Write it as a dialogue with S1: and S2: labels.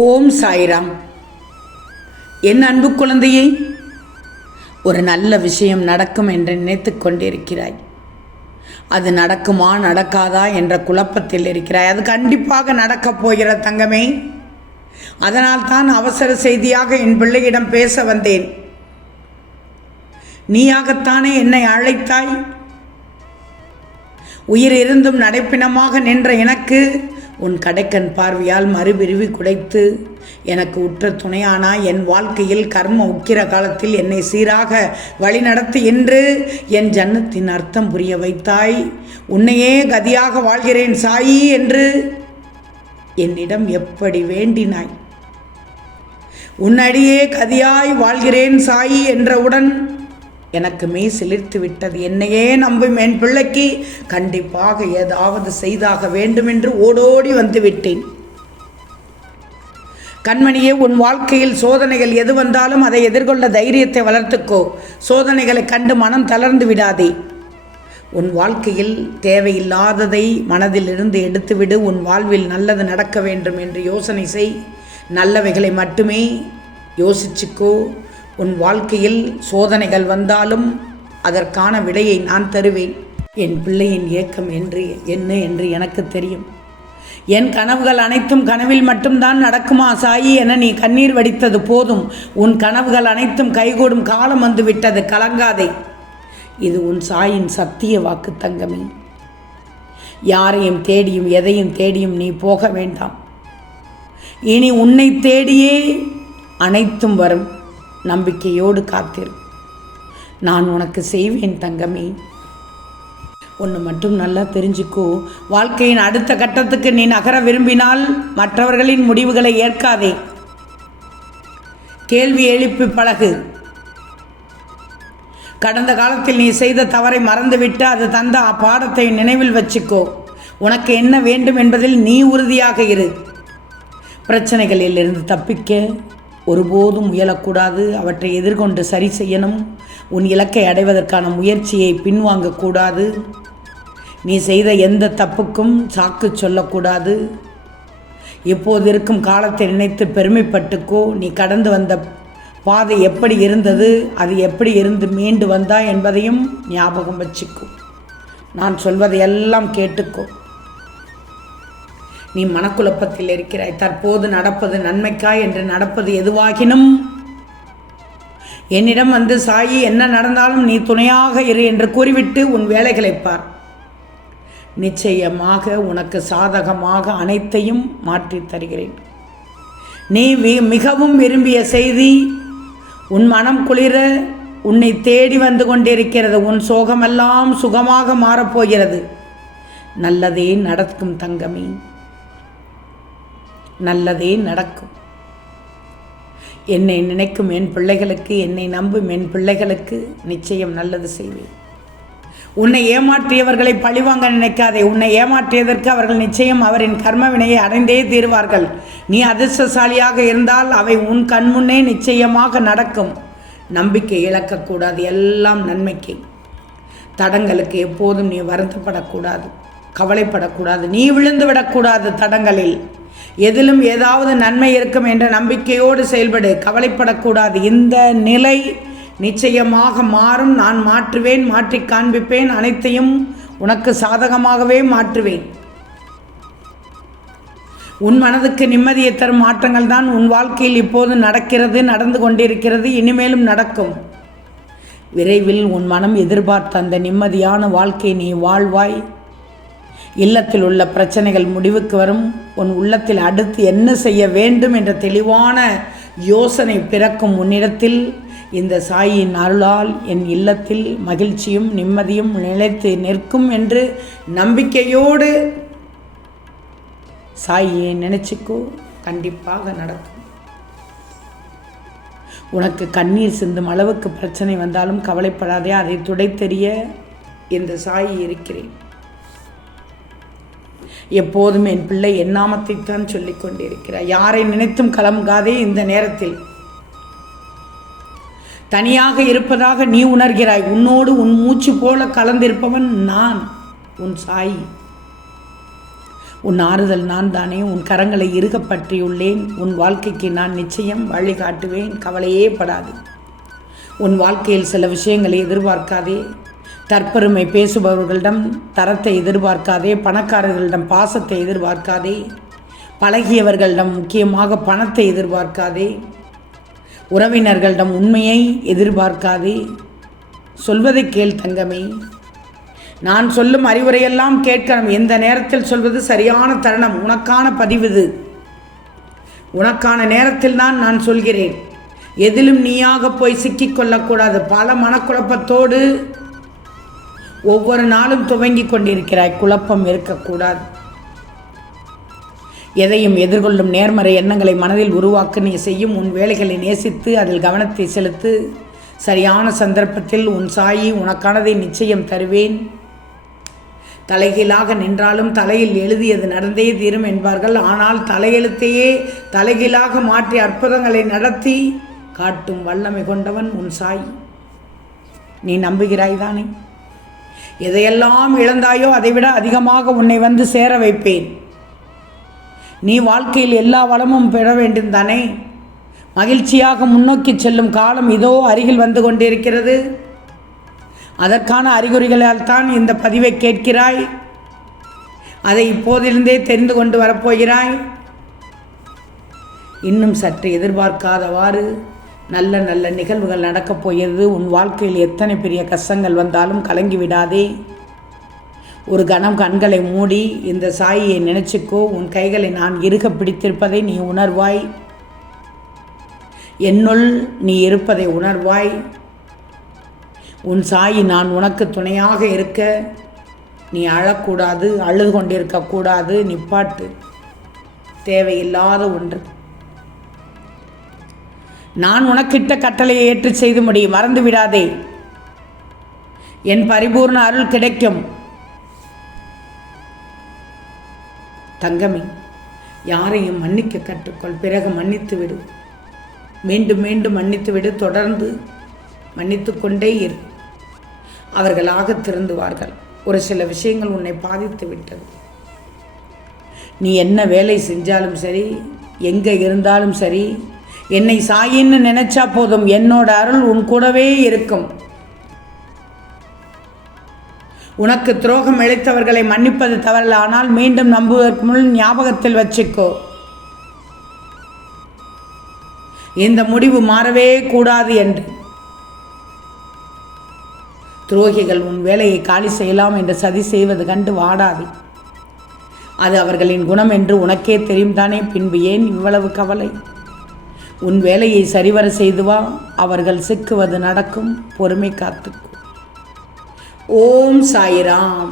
S1: ஓம் சாய்ராம். என் அன்பு குழந்தையை ஒரு நல்ல விஷயம் நடக்கும் என்று நினைத்து கொண்டிருக்கிறாய். அது நடக்குமா நடக்காதா என்ற குழப்பத்தில் இருக்கிறாய். அது கண்டிப்பாக நடக்கப் போகிற தங்கமே. அதனால் தான் அவசர செய்தியாக என் பிள்ளையிடம் பேச வந்தேன். நீயாகத்தானே என்னை அழைத்தாய்? உயிர் இருந்தும் நடைப்பினமாக நின்ற எனக்கு உன் கடைக்கண் பார்வையால் மறுபிரிவி குடைத்து எனக்கு உற்ற துணையானா என் வாழ்க்கையில் கர்ம உக்கிர காலத்தில் என்னை சீராக வழிநடத்தி என்று என் ஜன்னத்தின் அர்த்தம் புரிய வைத்தாய். உன்னையே கதியாக வாழ்கிறேன் சாயி என்று என்னிடம் எப்படி வேண்டினாய்? உன்னடியே கதியாய் வாழ்கிறேன் சாயி என்றவுடன் எனக்கு மெய் சிலிர்த்து விட்டது. என்னையே நம்பும் என் பிள்ளைக்கு கண்டிப்பாக ஏதாவது செய்தாக வேண்டுமென்று ஓடோடி வந்து விட்டேன். கண்மணியே உன் வாழ்க்கையில் சோதனைகள் எது வந்தாலும் அதை எதிர்கொள்ள தைரியத்தை வளர்த்துக்கோ. சோதனைகளை கண்டு மனம் தளர்ந்து விடாதே. உன் வாழ்க்கையில் தேவையில்லாததை மனதிலிருந்து எடுத்துவிடு. உன் வாழ்வில் நல்லது நடக்க வேண்டும் என்று யோசனை செய். நல்லவைகளை மட்டுமே யோசிச்சுக்கோ. உன் வாழ்க்கையில் சோதனைகள் வந்தாலும் அதற்கான விடையை நான் தருவேன். என் பிள்ளையின் ஏக்கம் என்று என்ன என்று எனக்கு தெரியும். என் கனவுகள் அனைத்தும் கனவில் மட்டும்தான் நடக்குமா சாயி என நீ கண்ணீர் வடித்தது போதும். உன் கனவுகள் அனைத்தும் கைகூடும் காலம் வந்து விட்டது கலங்காதே. இது உன் சாயின் சத்திய வாக்கு தங்கமே. யாரையும் தேடியும் எதையும் தேடியும் நீ போக வேண்டாம். இனி உன்னை தேடியே அனைத்தும் வரும். நம்பிக்கையோடு காத்திரு. நான் உனக்கு செய்வேன் தங்கமே. ஒன்று மட்டும் நல்லா தெரிஞ்சுக்கோ. வாழ்க்கையின் அடுத்த கட்டத்துக்கு நீ நகர விரும்பினால் மற்றவர்களின் முடிவுகளை ஏற்காதே. கேள்வி எழுப்பி பழகு. கடந்த காலத்தில் நீ செய்த தவறை மறந்துவிட்டு அது தந்த பாடத்தை நினைவில் வச்சுக்கோ. உனக்கு என்ன வேண்டும் என்பதில் நீ உறுதியாக இரு. பிரச்சனைகளிலிருந்து தப்பிக்க. ஒருபோதும் முயலக்கூடாது அவற்றை எதிர்கொண்டு சரி செய்யணும். உன் இலக்கை அடைவதற்கான முயற்சியை பின்வாங்கக்கூடாது. நீ செய்த எந்த தப்புக்கும் சாக்கு சொல்லக்கூடாது. இப்போது இருக்கும் காலத்தை நினைத்து பெருமைப்பட்டுக்கோ. நீ கடந்து வந்த பாதை எப்படி இருந்தது? அது எப்படி இருந்து மீண்டு வந்தா என்பதையும் ஞாபகம் வச்சுக்கோ. நான் சொல்வதை எல்லாம் கேட்டுக்கோ. நீ மனக்குழப்பத்தில் இருக்கிறாய். தற்போது நடப்பது நன்மைக்கா என்று நடப்பது எதுவாகினும்? என்னிடம் வந்து சாயி என்ன நடந்தாலும் நீ துணையாக இரு என்று கூறிவிட்டு உன் வேலைகளை பார். நிச்சயமாக உனக்கு சாதகமாக அனைத்தையும் மாற்றித் தருகிறேன். நீ வி- மிகவும் விரும்பிய செய்தி உன் மனம் குளிர உன்னை தேடி வந்து கொண்டிருக்கிறது உன் சோகமெல்லாம் சுகமாக மாறப்போகிறது நல்லதே நடக்கும் தங்கமே. நல்லதே நடக்கும். என்னை நினைக்கும் என் பிள்ளைகளுக்கு என்னை நம்பும் என் பிள்ளைகளுக்கு நிச்சயம் நல்லது செய்வேன். உன்னை ஏமாற்றியவர்களை பழிவாங்க நினைக்காதே. உன்னை ஏமாற்றியதற்கு அவர்கள் நிச்சயம் அவரின் கர்மவினையை அடைந்தே தீர்வார்கள். நீ அதிர்ஷ்டசாலியாக இருந்தால் அவை உன் கண்முன்னே நிச்சயமாக நடக்கும். நம்பிக்கை இழக்கக்கூடாது எல்லாம் நன்மைக்கு. தடங்களுக்கு எப்போதும் நீ வருத்தப்படக்கூடாது கவலைப்படக்கூடாது நீ விழுந்து விடக்கூடாது தடங்களில். எதிலும் ஏதாவது நன்மை இருக்கும் என்ற நம்பிக்கையோடு செயல்படு. கவலைப்படக்கூடாது. இந்த நிலை நிச்சயமாக மாறும். நான் மாற்றுவேன் மாற்றி காண்பிப்பேன். அனைத்தையும் உனக்கு சாதகமாகவே மாற்றுவேன். உன் மனதுக்கு நிம்மதியை தரும் மாற்றங்கள் தான் உன் வாழ்க்கையில் இப்போது நடக்கிறது நடந்து கொண்டிருக்கிறது இனிமேலும் நடக்கும். விரைவில் உன் மனம் எதிர்பார்த்த அந்த நிம்மதியான வாழ்க்கை நீ வாழ்வாய். இல்லத்தில் உள்ள பிரச்சனைகள் முடிவுக்கு வரும். உன் உள்ளத்தில் அடுத்து என்ன செய்ய வேண்டும் என்ற தெளிவான யோசனை பிறக்கும் உன்னிடத்தில். இந்த சாயின் அருளால் என் இல்லத்தில் மகிழ்ச்சியும் நிம்மதியும் நிலைத்து நிற்கும் என்று நம்பிக்கையோடு சாயியை நினைச்சுக்கோ. கண்டிப்பாக நடக்கும். உனக்கு கண்ணீர் சிந்தும் அளவுக்கு பிரச்சனை வந்தாலும் கவலைப்படாதே. அதை துடைத்தெறிய இந்த சாயி இருக்கிறேன். எப்போதும் என் பிள்ளை என் நாமத்தைத்தான் சொல்லிக் கொண்டிருக்கிறார். யாரை நினைத்தும் கலங்காதே இந்த நேரத்தில். தனியாக இருப்பதாக நீ உணர்கிறாய். உன்னோடு உன் மூச்சு போல கலந்திருப்பவன் நான் உன் சாய். உன் ஆறுதல் நான் தானே உன் கரங்களை இறுக பற்றியுள்ளேன். உன் வாழ்க்கைக்கு நான் நிச்சயம் வழிகாட்டுவேன் கவலையே படாது. உன் வாழ்க்கையில் சில விஷயங்களை எதிர்பார்க்காதே. தற்பெருமை பேசுபவர்களிடம் தரத்தை எதிர்பார்க்காதே பணக்காரர்களிடம் பாசத்தை எதிர்பார்க்காதே பழகியவர்களிடம் முக்கியமாக பணத்தை எதிர்பார்க்காதே உறவினர்களிடம் உண்மையை எதிர்பார்க்காதே. சொல்வதை கேள் தங்கமே. நான் சொல்லும் அறிவுரையெல்லாம் கேட்கணும். எந்த நேரத்தில் சொல்வது சரியான தருணம்? உனக்கான பதிவு இது. உனக்கான நேரத்தில் தான் நான் சொல்கிறேன். எதிலும் நீயாக போய் சிக்கிக்கொள்ளக்கூடாது பல மனக்குழப்பத்தோடு ஒவ்வொரு நாளும் துவங்கி கொண்டிருக்கிறாய். குழப்பம் இருக்கக்கூடாது. எதையும் எதிர்கொள்ளும் நேர்மறை எண்ணங்களை மனதில் உருவாக்க நீ செய்யும் உன் வேலைகளை நேசித்து அதில் கவனத்தை செலுத்து. சரியான சந்தர்ப்பத்தில் உன் சாயி உனக்கானதை நிச்சயம் தருவேன். தலைகீழாக நின்றாலும் தலையில் எழுதியது நடந்தே தீரும் என்பார்கள். ஆனால் தலையெழுத்தையே தலைகீழாக மாற்றி அற்புதங்களை நடத்தி காட்டும் வல்லமை கொண்டவன் உன் சாய். நீ நம்புகிறாய் தானே? எதையெல்லாம் இழந்தாயோ அதைவிட அதிகமாக உன்னை வந்து சேர வைப்பேன். நீ வாழ்க்கையில் எல்லா வளமும் பெற வேண்டும் தானே? மகிழ்ச்சியாக முன்னோக்கி செல்லும் காலம் இதோ அருகில் வந்து கொண்டிருக்கிறது. அதற்கான அறிகுறிகளால் தான் இந்த பதிவை கேட்கிறாய். அதை இப்போதிருந்தே தெரிந்து கொண்டு வரப்போகிறாய். இன்னும் சற்று எதிர்பார்க்காதவாறு நல்ல நல்ல நிகழ்வுகள் நடக்கப் போகிறது. உன் வாழ்க்கையில் எத்தனை பெரிய கஷ்டங்கள் வந்தாலும் கலங்கி விடாதே. ஒரு கணம் கண்களை மூடி இந்த சாயியை நினைச்சுக்கோ. உன் கைகளை நான் இருக பிடித்திருப்பதை நீ உணர்வாய். என்னுள் நீ இருப்பதை உணர்வாய். உன் சாயி நான் உனக்கு துணையாக இருக்க. நீ அழக்கூடாது அழுது கொண்டிருக்கக்கூடாது நிப்பாட்டு. தேவையில்லாத ஒன்று. நான் உனக்கிட்ட கட்டளையை ஏற்று செய்து முடியும். மறந்து விடாதே. என் பரிபூர்ண அருள் கிடைக்கும். தங்கமே யாரையும் மன்னிக்க கற்றுக்கொள். பிறகு மன்னித்து விடு. மீண்டும் மீண்டும் மன்னித்து விடு. தொடர்ந்து மன்னித்து கொண்டே இரு. அவர்களாக திருந்துவார்கள். ஒரு சில விஷயங்கள் உன்னை பாதித்து விட்டது. நீ என்ன வேலை செஞ்சாலும் சரி எங்கே இருந்தாலும் சரி என்னை சாயின்னு நினைச்சா போதும். என்னோட அருள் உன் கூடவே இருக்கும். உனக்கு துரோகம் இழைத்தவர்களை மன்னிப்பது தவறல ஆனால் மீண்டும் நம்புவதற்கு முன் ஞாபகத்தில் வச்சுக்கோ. இந்த முடிவு மாறவே கூடாது என்று. துரோகிகள் உன் வேலையை காலி செய்யலாம் என்று சதி செய்வது கண்டு வாடாது. அது அவர்களின் குணம் என்று உனக்கே தெரியும் தானே. பின்பு ஏன் இவ்வளவு கவலை? உன் வேலையை சரிவர செய்து வா. அவர்கள் சிக்குவது நடக்கும். பொறுமை காத்துக்கும் ஓம் சாய்ராம்.